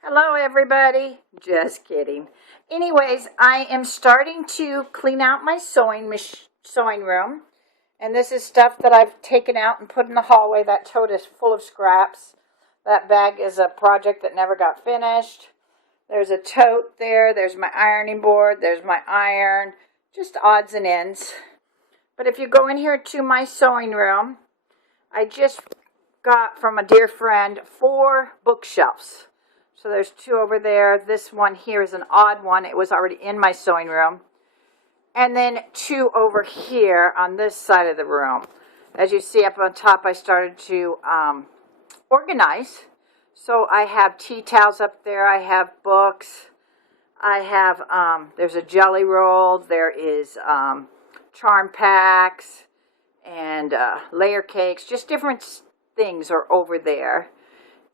Hello, everybody. Just kidding. Anyways, I am starting to clean out my sewing room, and this is stuff that I've taken out and put in the hallway. That tote is full of scraps. That bag is a project that never got finished. There's a tote there. There's my ironing board. There's my iron. Just odds and ends. But if you go in here to my sewing room, I just got from a dear friend 4 bookshelves. So there's 2 over there. This one here is an odd one. It was already in my sewing room. And then 2 over here on this side of the room. As you see up on top, I started to organize. So I have tea towels up there. I have books. I have, there's a jelly roll. There is charm packs and layer cakes. Just different things are over there.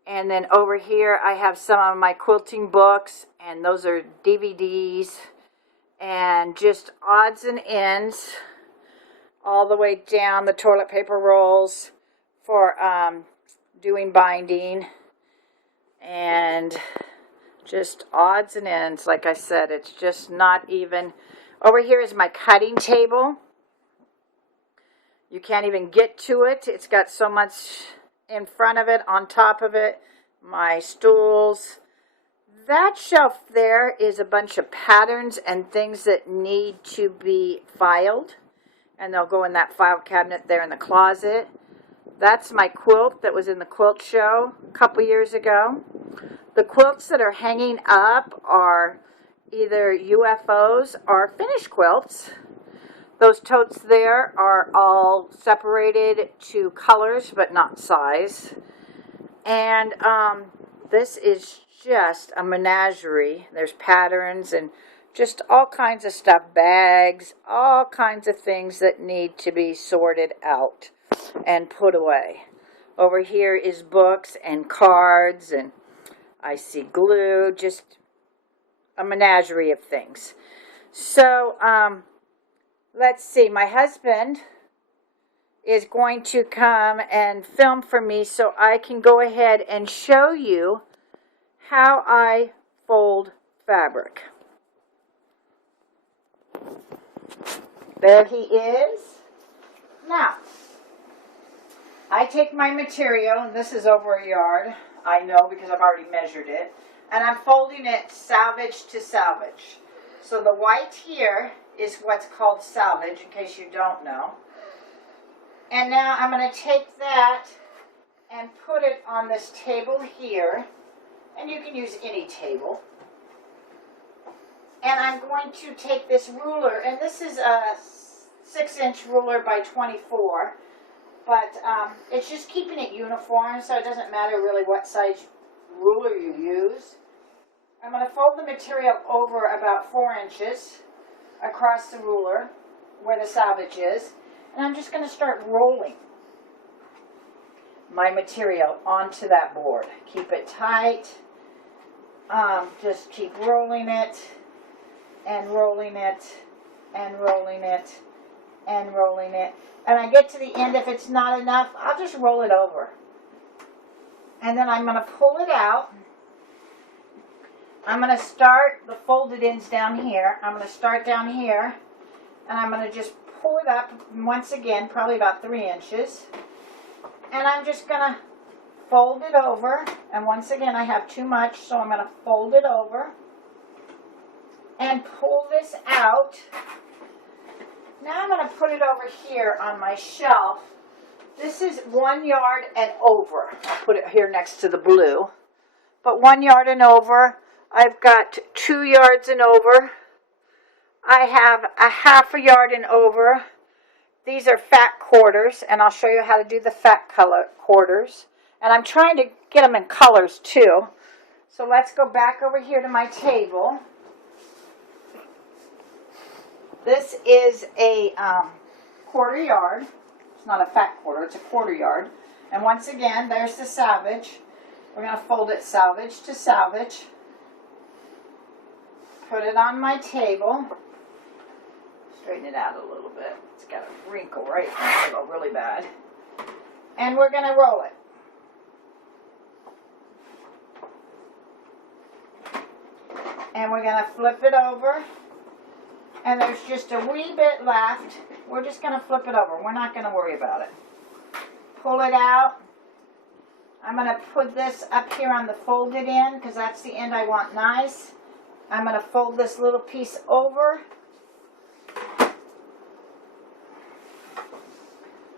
And then over here I have some of my quilting books, and those are DVDs, and just odds and ends all the way down, the toilet paper rolls for doing binding, and just odds and ends. Like I said, it's just not even. Over here is my cutting table. You can't even get to it. It's got so much in front of it, on top of it, my stools. That shelf there is a bunch of patterns and things that need to be filed, and they'll go in that file cabinet there in the closet. That's my quilt that was in the quilt show a couple years ago. The quilts that are hanging up are either UFOs or finished quilts. Those totes there are all separated to colors, but not size. And this is just a menagerie. There's patterns and just all kinds of stuff, bags, all kinds of things that need to be sorted out and put away. Over here is books and cards, and I see glue, just a menagerie of things. So, let's see, my husband is going to come and film for me so I can go ahead and show you how I fold fabric. There he is. Now, I take my material, and this is over a yard. I know because I've already measured it. And I'm folding it salvage to salvage. So the white here is what's called salvage, in case you don't know. And now I'm going to take that and put it on this table here. And you can use any table. And I'm going to take this ruler, and this is a 6-inch ruler by 24. But it's just keeping it uniform, so it doesn't matter really what size ruler you use. I'm going to fold the material over about 4 inches across the ruler where the salvage is, and I'm just going to start rolling my material onto that board. Keep it tight. Just keep rolling it and rolling it and rolling it and rolling it. And I get to the end, if it's not enough, I'll just roll it over. And then I'm going to pull it out. I'm going to start the folded ends down here. I'm going to start down here, and I'm going to just pull it up once again, probably about 3 inches. And I'm just going to fold it over. And once again, I have too much, so I'm going to fold it over and pull this out. Now I'm going to put it over here on my shelf. This is 1 yard and over. I'll put it here next to the blue. But 1 yard and over. I've got 2 yards and over. I have a half a yard and over. These are fat quarters, and I'll show you how to do the fat color quarters. And I'm trying to get them in colors too. So let's go back over here to my table. This is a quarter yard. It's not a fat quarter, it's a quarter yard. And once again, there's the salvage. We're going to fold it salvage to salvage. Put it on my table. Straighten it out a little bit. It's got a wrinkle right now, it'll go really bad. And we're going to roll it. And we're going to flip it over. And there's just a wee bit left. We're just going to flip it over. We're not going to worry about it. Pull it out. I'm going to put this up here on the folded end because that's the end I want nice. I'm going to fold this little piece over.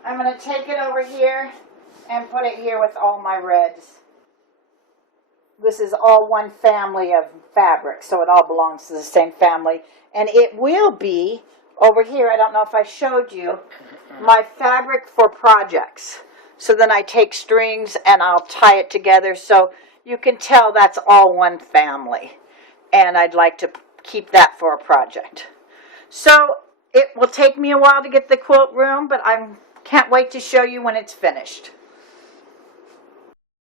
I'm going to take it over here and put it here with all my reds. This is all one family of fabric, so it all belongs to the same family. And it will be over here, I don't know if I showed you, my fabric for projects. So then I take strings and I'll tie it together so you can tell that's all one family. And I'd like to keep that for a project. So it will take me a while to get the quilt room, but I can't wait to show you when it's finished.